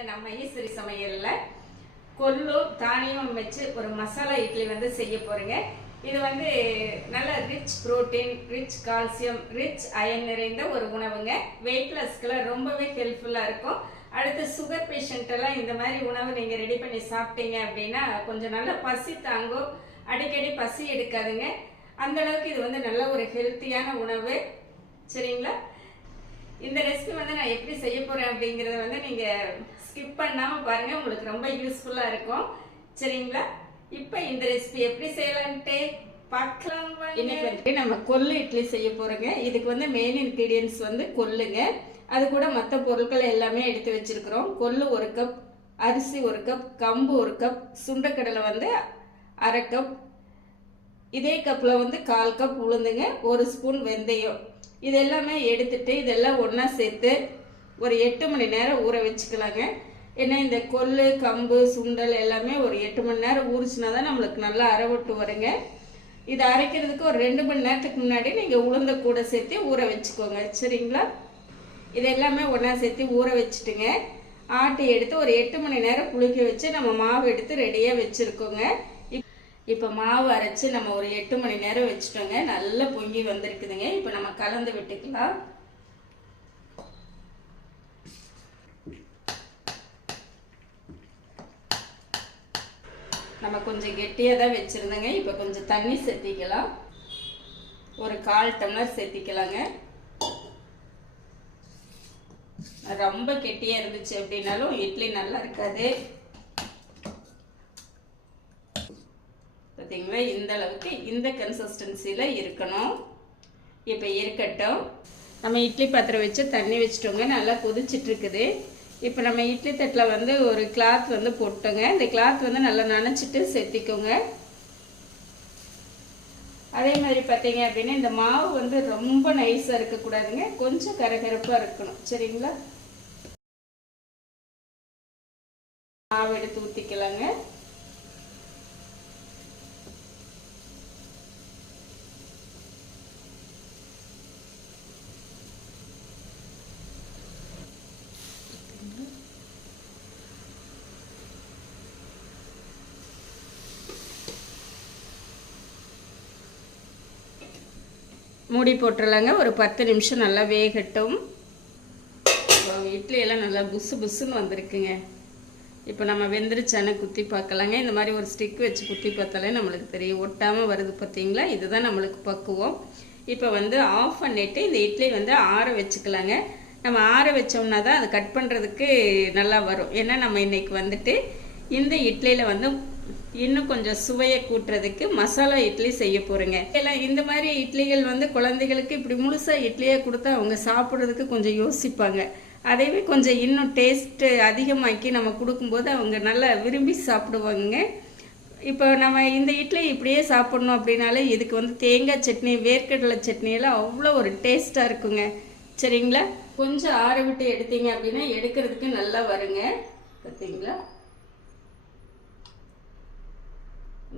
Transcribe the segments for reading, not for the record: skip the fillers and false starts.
வந்து நம்ம ஈஸ்வரி சமையல்ல கொல்லும் தானியம் வச்சு ஒரு மசாலா இட்லி வந்து செய்ய போறேங்க. இது வந்து நல்ல rich protein, rich calcium, rich iron நிறைந்த ஒரு உணவுங்க. வெயிட் லாஸ்க்குலாம் ரொம்பவே ஹெல்ப்ஃபுல்லா இருக்கும். அடுத்து சுகர் பேஷண்ட் எல்லாம் இந்த மாதிரி உணவு நீங்க ரெடி பண்ணி சாப்பிட்டீங்க அப்படின்னா கொஞ்சம் நல்லா பசி தாங்கும், அடிக்கடி பசி எடுக்காதுங்க. அந்த அளவுக்கு இது வந்து நல்ல ஒரு ஹெல்த்தியான உணவு. சரிங்களா? இந்த ரெசிபி வந்து நான் எப்படி செய்ய போறேன் அப்படிங்கறத வந்து நீங்க ஸ்கிப் பண்ணாம பாருங்க, உங்களுக்கு ரொம்ப யூஸ்ஃபுல்லா இருக்கும். சரிங்களா? இப்போ இந்த ரெசிபி எப்படி செய்யலாம்னு பார்க்கலாம். இன்னைக்கு வந்து நம்ம கொள்ளு இட்லி செய்ய போறோங்க. இதுக்கு வந்து மெயின் இன்கிரிடியன்ஸ் வந்து கொள்ளுங்க. அது கூட மற்ற பொருட்கள் எல்லாமே எடுத்து வச்சிருக்கிறோம். கொள்ளு 1 கப், அரிசி 1 கப், கம்பு 1 கப், சுண்டக்கடலை வந்து 1/2 கப், இதே கப்ல வந்து 1/4 கப் உளுந்துங்க, 1 ஸ்பூன் வெந்தயம். இது எல்லாமே எடுத்துட்டு இதெல்லாம் ஒன்றா சேர்த்து ஒரு 8 மணி நேரம் ஊற வச்சுக்கலாங்க. ஏன்னா இந்த கொள்ளு, கம்பு, சுண்டல் எல்லாமே ஒரு 8 மணி நேரம் ஊறிச்சுனா தான் நம்மளுக்கு நல்லா அரைவட்டு வருங்க. இதை அரைக்கிறதுக்கு ஒரு 2 மணி நேரத்துக்கு முன்னாடி நீங்கள் உளுந்த கூட சேர்த்து ஊற வச்சுக்கோங்க. சரிங்களா? இது எல்லாமே ஒன்றா சேர்த்து ஊற வச்சுட்டுங்க, ஆட்டி எடுத்து ஒரு 8 மணி நேரம் புளிக்க வச்சு நம்ம மாவு எடுத்து ரெடியாக வச்சுருக்கோங்க. இப்போ மாவு அரைச்சி நம்ம ஒரு 8 மணி நேரம் வச்சுட்டோங்க. நல்லா பொங்கி வந்திருக்குதுங்க. இப்போ நம்ம கலந்து விட்டுக்கலாம். நம்ம கொஞ்சம் கெட்டியாக தான் வச்சுருந்தோங்க. இப்போ கொஞ்சம் தண்ணி சேர்த்திக்கலாம். ஒரு 1/4 டம்ளர் சேர்த்திக்கலாங்க. ரொம்ப கெட்டியாக இருந்துச்சு அப்படின்னாலும் இட்லி நல்லா இருக்காது. பார்த்தீங்களா? இந்த அளவுக்கு இந்த கன்சிஸ்டன்சியில் இருக்கணும். இப்போ இருக்கட்டும். நம்ம இட்லி பாத்திரம் வச்சு தண்ணி வச்சுட்டோங்க. நல்லா கொதிச்சுட்டு இருக்குது. இப்போ நம்ம இட்லி தட்டில் வந்து ஒரு கிளாத் வந்து போட்டோங்க. இந்த கிளாத் வந்து நல்லா நனைச்சிட்டு சேர்த்திக்கோங்க. அதே மாதிரி பார்த்தீங்க அப்படின்னா இந்த மாவு வந்து ரொம்ப நைஸாக இருக்கக்கூடாதுங்க, கொஞ்சம் கரகரப்பாக இருக்கணும். சரிங்களா? மாவு எடுத்து ஊற்றிக்கலாங்க. மூடி போட்டுடலாங்க. ஒரு 10 நிமிஷம் நல்லா வேகட்டும். இட்லி எல்லாம் நல்லா புசு புசுன்னு வந்திருக்குங்க. இப்போ நம்ம வெந்துருச்சான குத்தி பார்க்கலாங்க. இந்த மாதிரி ஒரு ஸ்டிக் வச்சு குத்தி பார்த்தாலே நம்மளுக்கு தெரியும், ஒட்டாமல் வருது. பார்த்தீங்களா? இதுதான் நம்மளுக்கு பக்குவம். இப்போ வந்து ஆஃப் பண்ணிவிட்டு இந்த இட்லி வந்து ஆற வச்சுக்கலாங்க. நம்ம ஆற வச்சோம்னா தான் அது கட் பண்ணுறதுக்கு நல்லா வரும். ஏன்னா நம்ம இன்றைக்கி வந்துட்டு இந்த இட்லியில் வந்து இன்னும் கொஞ்சம் சுவையை கூட்டுறதுக்கு மசாலா இட்லி செய்ய போகிறேங்க. எல்லாம் இந்த மாதிரி இட்லிகள் வந்து குழந்தைகளுக்கு இப்படி முழுசாக இட்லியாக கொடுத்தா அவங்க சாப்பிட்றதுக்கு கொஞ்சம் யோசிப்பாங்க. அதைவே கொஞ்சம் இன்னும் டேஸ்ட்டு அதிகமாக்கி நம்ம கொடுக்கும்போது அவங்க நல்லா விரும்பி சாப்பிடுவாங்க. இப்போ நம்ம இந்த இட்லி இப்படியே சாப்பிட்ணும் அப்படின்னாலே இதுக்கு வந்து தேங்காய் சட்னி, வேர்க்கடலை சட்னியெல்லாம் அவ்வளோ ஒரு டேஸ்ட்டாக இருக்குங்க. சரிங்களா? கொஞ்சம் ஆற விட்டு எடுத்தீங்க அப்படின்னா எடுக்கிறதுக்கு நல்லா வருங்க. பார்த்தீங்களா?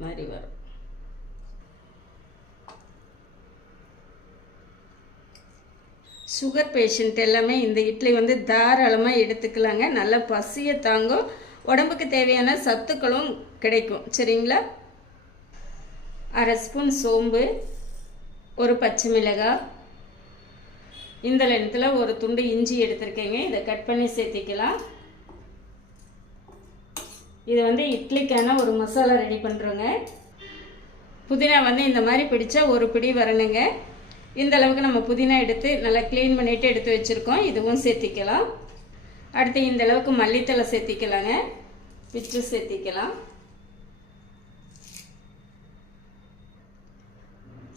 மாதிரி வரும். சுகர் பேஷண்ட் எல்லாமே இந்த இட்லி வந்து தாராளமாக எடுத்துக்கலாங்க. நல்லா பசியை தாங்கும், உடம்புக்கு தேவையான சத்துக்களும் கிடைக்கும். சரிங்களா? 1/2 ஸ்பூன் சோம்பு, ஒரு பச்சை மிளகாய், இந்த லென்த்தில் ஒரு துண்டு இஞ்சி எடுத்திருக்கேங்க. இதை கட் பண்ணி சேர்த்திக்கலாம். இது வந்து இட்லிக்கான ஒரு மசாலா ரெடி பண்ணுறோங்க. புதினா வந்து இந்த மாதிரி பிடிச்சா ஒரு பிடி வரணுங்க. இந்த அளவுக்கு நம்ம புதினா எடுத்து நல்லா க்ளீன் பண்ணிவிட்டு எடுத்து வச்சுருக்கோம். இதுவும் சேர்த்திக்கலாம். அடுத்து இந்த அளவுக்கு மல்லித்தலை சேர்த்திக்கலாங்க. பிச்சு சேர்த்திக்கலாம்.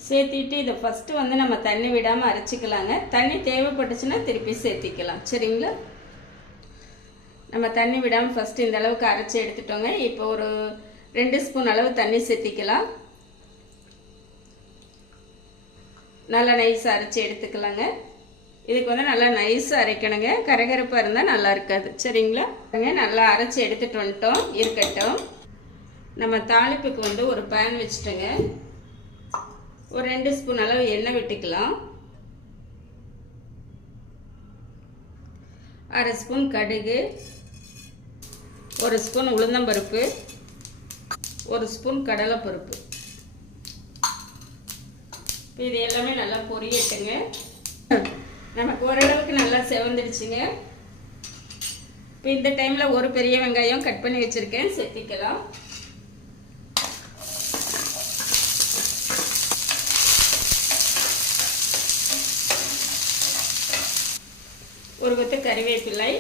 சேர்த்திட்டு இதை ஃபஸ்ட்டு வந்து நம்ம தண்ணி விடாமல் அரைச்சிக்கலாங்க. தண்ணி தேவைப்பட்டுச்சுன்னா திருப்பி சேர்த்திக்கலாம். சரிங்களா? நம்ம தண்ணி விடாமல் ஃபஸ்ட்டு இந்த அளவுக்கு அரைச்சி எடுத்துட்டோங்க. இப்போ ஒரு 2 ஸ்பூன் அளவு தண்ணி சேர்த்திக்கலாம். நல்லா நைஸாக அரைச்சி எடுத்துக்கலாங்க. இதுக்கு வந்து நல்லா நைஸாக அரைக்கணுங்க, கரகரப்பாக இருந்தால் நல்லா இருக்காது. சரிங்களா? நல்லா அரைச்சி எடுத்துகிட்டு வந்துட்டோம். இருக்கட்டும். நம்ம தாளிப்புக்கு வந்து ஒரு பேன் வச்சுட்டோங்க. ஒரு 2 ஸ்பூன் அளவு எண்ணெய் விட்டுக்கலாம். 1/2 ஸ்பூன் கடுகு, 1 ஸ்பூன் உளுந்தம்பருப்பு, 1 ஸ்பூன் கடலைப்பருப்பு. இது எல்லாமே நல்லா பொரியட்டுங்க. நமக்கு ஓரளவுக்கு நல்லா செவந்துடுச்சுங்க. இப்போ இந்த டைமில் ஒரு பெரிய வெங்காயம் கட் பண்ணி வச்சுருக்கேன், சேர்த்திக்கலாம். ஒரு கொத்து கறிவேப்பிலை.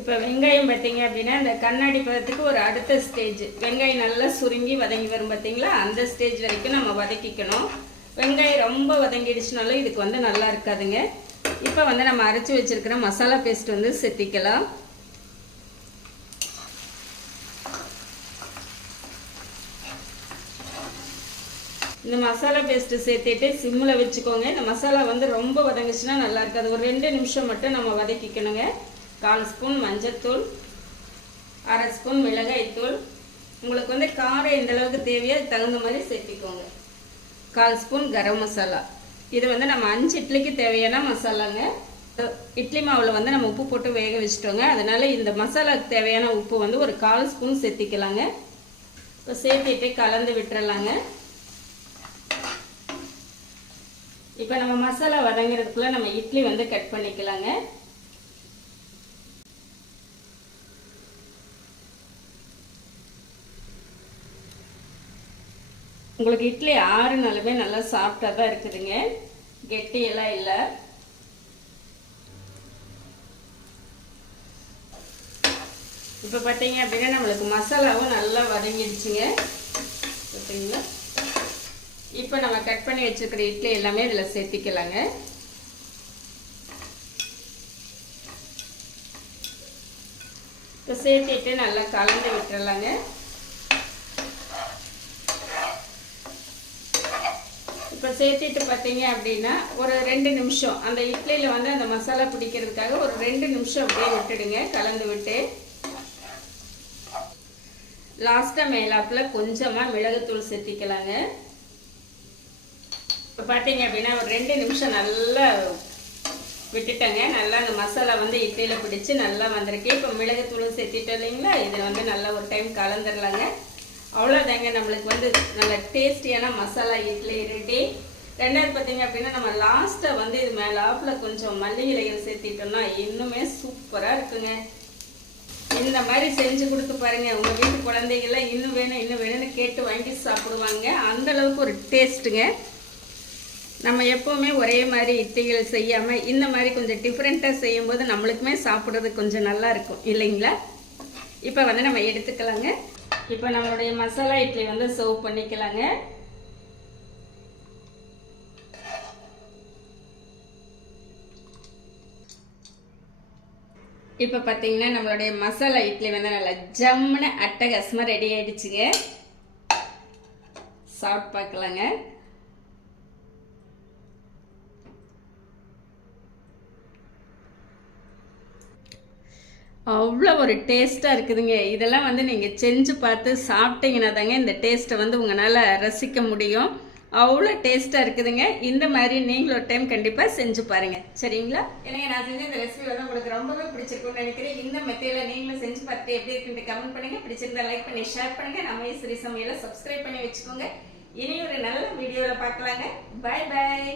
இப்போ வெங்காயம் பார்த்தீங்க அப்படின்னா இந்த கண்ணாடி பதத்துக்கு ஒரு அடுத்த ஸ்டேஜ். வெங்காயம் நல்லா சுருங்கி வதங்கி வரும் பார்த்தீங்களா, அந்த ஸ்டேஜ் வரைக்கும் நம்ம வதக்கிக்கணும். வெங்காயம் ரொம்ப வதங்கிடுச்சுனாலும் இதுக்கு வந்து நல்லா இருக்காதுங்க. இப்போ வந்து நம்ம அரைச்சி வச்சிருக்கிற மசாலா பேஸ்ட் வந்து சேர்த்திக்கலாம். இந்த மசாலா பேஸ்ட்டு சேர்த்துட்டு சிம்மில் வச்சுக்கோங்க. இந்த மசாலா வந்து ரொம்ப வதங்குச்சுன்னா நல்லா இருக்காது. ஒரு 2 நிமிஷம் மட்டும் நம்ம வதக்கிக்கணுங்க. 1/4 ஸ்பூன் மஞ்சத்தூள், 1/2 ஸ்பூன் மிளகாய்த்தூள். உங்களுக்கு வந்து காரம் எந்த அளவுக்கு தேவையோ அதுக்கு தகுந்த மாதிரி சேர்த்திக்கோங்க. 1/4 ஸ்பூன் கரம் மசாலா. இது வந்து நம்ம 5 இட்லிக்கு தேவையான மசாலாங்க. இட்லி மாவில் வந்து நம்ம உப்பு போட்டு வேக வச்சுட்டோங்க. அதனால இந்த மசாலாவுக்கு தேவையான உப்பு வந்து ஒரு 1/4 ஸ்பூன் சேர்த்திக்கலாங்க. இப்போ சேர்த்திட்டு கலந்து விட்டுறலாங்க. இப்போ நம்ம மசாலா வதங்கிறதுக்குள்ள நம்ம இட்லி வந்து கட் பண்ணிக்கலாங்க. உங்களுக்கு இட்லி 6 நாளுமே நல்லா சாஃப்டா தான் இருக்குதுங்க, கெட்டியெல்லாம் இல்லை. இப்போ பார்த்தீங்க அப்படின்னா நம்மளுக்கு மசாலாவும் நல்லா வதங்கிடுச்சுங்க. பார்த்தீங்களா? இப்போ நம்ம கட் பண்ணி வச்சுருக்கிற இட்லி எல்லாமே இதில் சேர்த்திக்கலாங்க. இப்போ சேர்த்திட்டு நல்லா கலந்து விட்டுறலாங்க. இப்போ சேர்த்திட்டு பார்த்தீங்க அப்படின்னா ஒரு 2 நிமிஷம் அந்த இட்லியில் வந்து அந்த மசாலா பிடிக்கிறதுக்காக ஒரு 2 நிமிஷம் அப்படியே விட்டுடுங்க. கலந்து விட்டு லாஸ்ட்டாக மேலாப்பில் கொஞ்சமாக மிளகுத்தூள் சேர்த்திக்கலாங்க. இப்போ பார்த்தீங்க அப்படின்னா ஒரு 2 நிமிஷம் நல்லா விட்டுட்டேங்க. நல்லா அந்த மசாலா வந்து இட்லியில் பிடிச்சி நல்லா வந்திருக்கு. இப்போ மிளகுத்தூளும் சேர்த்திட்டோம் இல்லைங்களா, இதை வந்து நல்லா ஒரு டைம் கலந்துடலாங்க. அவ்வளோதாங்க, நம்மளுக்கு வந்து நல்ல டேஸ்டியான மசாலா இட்லி ரெடி. ரெண்டாவது பார்த்தீங்க அப்படின்னா நம்ம லாஸ்ட்டாக வந்து இது மேலாப்பில் கொஞ்சம் மல்லி இலைகள் சேர்த்திட்டோம்னா இன்னுமே சூப்பராக இருக்குங்க. இந்த மாதிரி செஞ்சு கொடுத்து பாருங்க. உங்கள் வீட்டு குழந்தைகள்லாம் இன்னும் வேணும்னு கேட்டு வாங்கி சாப்பிடுவாங்க. அந்த அளவுக்கு ஒரு டேஸ்ட்டுங்க. நம்ம எப்போவுமே ஒரே மாதிரி இட்லிகள் செய்யாமல் இந்த மாதிரி கொஞ்சம் டிஃப்ரெண்ட்டாக செய்யும்போது நம்மளுக்குமே சாப்பிட்றது கொஞ்சம் நல்லா இருக்கும் இல்லைங்களா. இப்போ வந்து நம்ம எடுத்துக்கலாங்க. இப்போ நம்மளுடைய மசாலா இட்லி வந்து சர்வ் பண்ணிக்கலாங்க. இப்போ பார்த்தீங்கன்னா நம்மளுடைய மசாலா இட்லி வந்து நல்லா ஜம்முன்னு அட்டகாசமாக ரெடி ஆயிடுச்சுங்க. சாப்பிட்டு பார்க்கலாங்க. அவ்வளோ ஒரு டேஸ்ட்டாக இருக்குதுங்க. இதெல்லாம் வந்து நீங்கள் செஞ்சு பார்த்து சாப்பிட்டீங்கன்னா தாங்க இந்த டேஸ்ட்டை வந்து உங்களால் ரசிக்க முடியும். அவ்வளோ டேஸ்ட்டாக இருக்குதுங்க. இந்த மாதிரி நீங்களும் ஒரு டைம் கண்டிப்பாக செஞ்சு பாருங்கள், சரிங்களா? எனக்கு நான் செஞ்ச இந்த ரெசிபி வந்து உங்களுக்கு ரொம்பவே பிடிச்சிருக்கும்னு நினைக்கிறேன். இந்த மெத்தேடில் நீங்களும் செஞ்சு பார்த்துட்டு எப்படி இருக்குன்னு கமெண்ட் பண்ணுங்கள். பிடிச்சிருந்தா லைக் பண்ணி ஷேர் பண்ணுங்கள். நம்ம ஈஸ்வரி சமையலை சப்ஸ்கிரைப் பண்ணி வச்சுக்கோங்க. இனி ஒரு நல்ல வீடியோவில் பார்க்கலாங்க. பாய் பாய்.